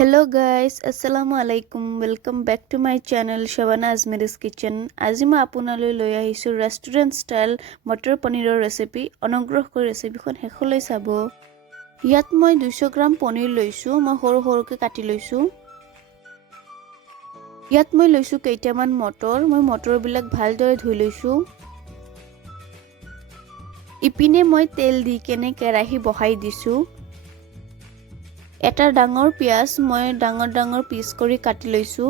Hello guys, Assalamu alaikum. Welcome back to my channel Shabana Azmeri's Kitchen. আজি মই আপোনালৈ লৈ আহিছো ৰেষ্টুৰেণ্ট ষ্টাইল মটৰ পনীৰৰ ৰেচিপি। অনুগ্ৰহ কৰি ৰেচিপিখন শেষলৈ চাব। ইয়াত মই 200 গ্ৰাম পনীৰ লৈছো, মই সৰু সৰুকৈ কাটি লৈছো। ইয়াত মই লৈছো কেইটামান মটৰ, মই মটৰবিলাক ভালদৰে ধুই লৈছো। ইপিনে মই তেল দি কেনে কেৰাহী বহাই দিছো। এটা ডাঙৰ পিয়াজ মই ডাঙৰ পিস কৰি কাটি লৈছো।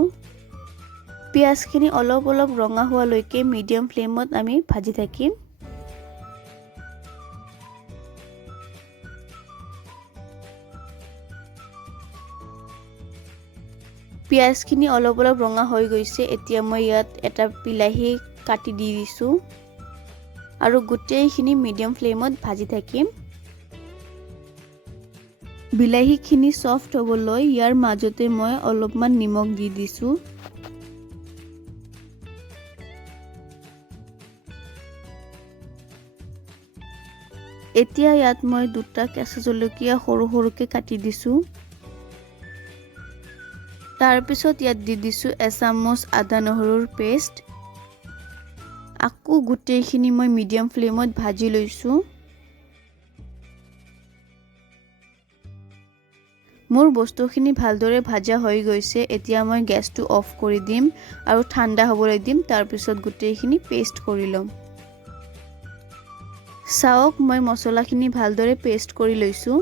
পিয়াজখিনি অলপ ৰঙা হোৱালৈকে মিডিয়াম ফ্লেমত আমি ভাজি থাকিম। পিয়াজখিনি অলপ ৰঙা হৈ গৈছে। এতিয়া মই ইয়াত এটা বিলাহী কাটি দি দিছো আৰু গোটেইখিনি মিডিয়াম ফ্লেমত ভাজি থাকিম। বিলাহীখিনি সফট হ'বলৈ ইয়াৰ মাজতে মই অলপমান নিমখ দি দিছো। এতিয়া ইয়াত মই দুটা কেঁচা জলকীয়া সৰু সৰুকৈ কাটি দিছো। তাৰ পিছত ইয়াত দি দিছো এচামুচ আদা নহৰুৰ পেষ্ট। আকৌ গোটেইখিনি মই মিডিয়াম ফ্লেমত ভাজি লৈছো। মোৰ বস্তুখিনি ভালদৰে ভাজা হৈ গৈছে। এতিয়া মই গেছটো অফ কৰি দিম আৰু ঠাণ্ডা হ'বলৈ দিম। তাৰ পিছত গোটেইখিনি পেষ্ট কৰি ল'ম। চাওক মই মছলাখিনি ভালদৰে পেষ্ট কৰি লৈছো।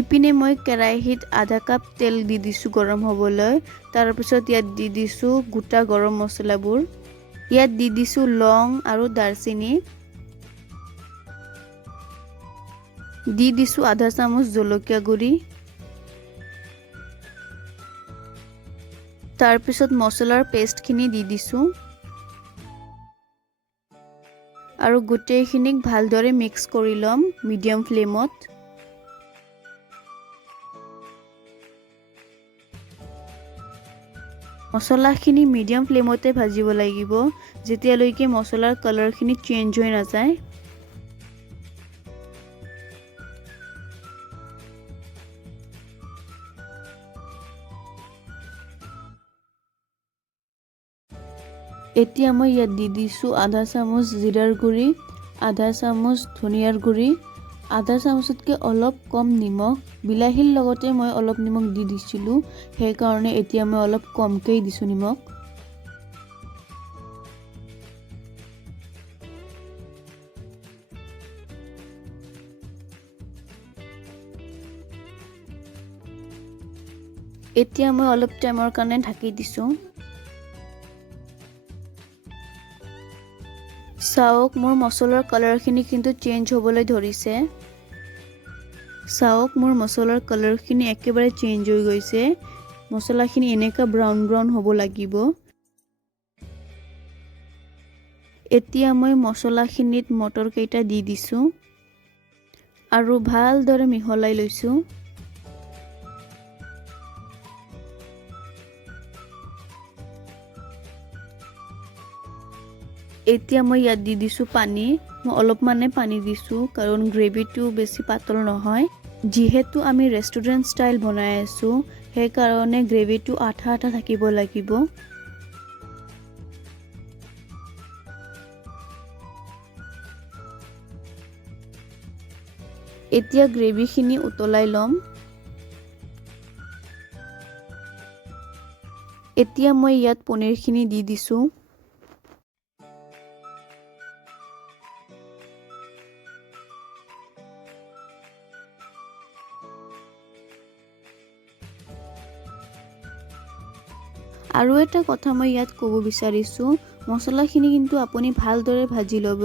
ইপিনে মই কেৰাহীত আধা কাপ তেল দি দিছো গৰম হ'বলৈ। তাৰ পিছত ইয়াত দি দিছো গোটা গৰম মছলাবোৰ। ইয়াত দি দিছো লং আৰু দাৰচিনি। দি দিছো আধা চামুচ জলকীয়া গুড়ি। তাৰ পিছত মছলাৰ পেষ্টখিনি দি দিছো আৰু গোটেইখিনিক ভালদৰে মিক্স কৰি ল'ম মিডিয়াম ফ্লেমত। মছলাখিনি মিডিয়াম ফ্লেমতে ভাজিব লাগিব যেতিয়ালৈকে মছলাৰ কালাৰখিনি চেঞ্জ হৈ নাযায়। এতিয়া মই ইয়াত দি দিছো আধা চামুচ জিৰাৰ গুড়ি, আধা চামুচ ধনিয়াৰ গুড়ি, আধা চামুচতকৈ অলপ কম নিমখ। বিলাহীৰ লগতে মই অলপ নিমখ দি দিছিলো, সেইকাৰণে এতিয়া মই অলপ কমকৈ দিছো নিমখ। এতিয়া মই অলপ টাইমৰ কাৰণে ঢাকি দিছো। চাওক মোৰ মছলাৰ কালাৰখিনি কিন্তু চেঞ্জ হ'বলৈ ধৰিছে। চাওক মোৰ মছলাৰ কালাৰখিনি একেবাৰে চেঞ্জ হৈ গৈছে। মছলাখিনি এনেকা ব্ৰাউন হ'ব লাগিব। এতিয়া মই মছলাখিনিত মটৰ কেইটা দি দিছো আৰু ভালদৰে মিহলাই লৈছো। এতিয়া মই ইয়াত দি দিছো পানী। মই অলপমানে পানী দিছো কাৰণ গ্ৰেভিটো বেছি পাতল নহয়। যিহেতু আমি ৰেষ্টুৰেণ্ট ষ্টাইল বনাই আছো, সেইকাৰণে গ্ৰেভিটো আঠা থাকিব লাগিব। এতিয়া গ্ৰেভিখিনি উতলাই ল'ম। এতিয়া মই ইয়াত পনীৰখিনি দি দিছো। আৰু এটা কথা মই ইয়াত ক'ব বিচাৰিছো, মছলাখিনি কিন্তু আপুনি ভালদৰে ভাজি ল'ব।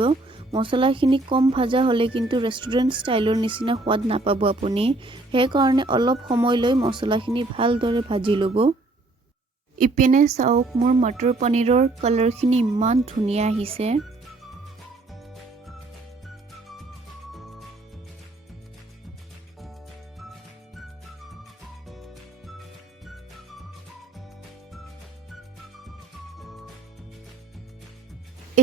মছলাখিনি কম ভাজা হ'লে কিন্তু ৰেষ্টুৰেণ্ট ষ্টাইলৰ নিচিনা সোৱাদ নাপাব আপুনি। সেইকাৰণে অলপ সময় লৈ মছলাখিনি ভালদৰে ভাজি ল'ব। ইপিনে চাওক মোৰ মটৰ পনীৰৰ কালাৰখিনি ইমান ধুনীয়া আহিছে।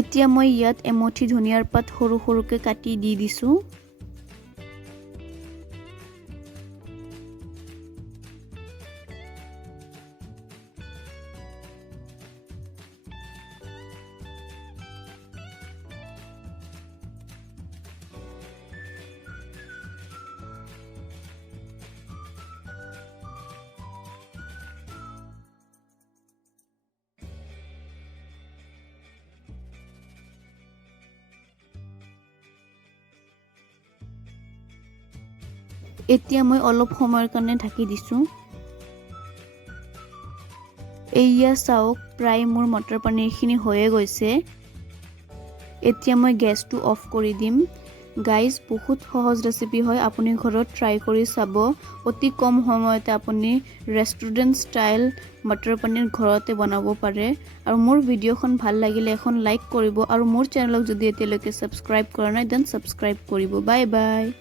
এতিয়া মই ইয়াত এমুঠি ধনিয়াৰ পাত সৰু সৰুকৈ কাটি দি দিছো। এতিয়া মই অলপ সময়ৰ কাৰণে ঢাকি দিছোঁ। এয়া চাওক প্ৰায় মোৰ মটৰ পনীৰখিনি হৈয়ে গৈছে। এতিয়া মই গেছটো অফ কৰি দিম। গাইজ বহুত সহজ ৰেচিপি হয়, আপুনি ঘৰত ট্ৰাই কৰি চাব। অতি কম সময়তে আপুনি ৰেষ্টুৰেণ্ট ষ্টাইল মটৰ পনীৰ ঘৰতে বনাব পাৰে। আৰু মোৰ ভিডিঅ'খন ভাল লাগিলে এখন লাইক কৰিব আৰু মোৰ চেনেলক যদি এতিয়ালৈকে ছাবস্ক্ৰাইব কৰা নাই দেন ছাবস্ক্ৰাইব কৰিব। Bye bye.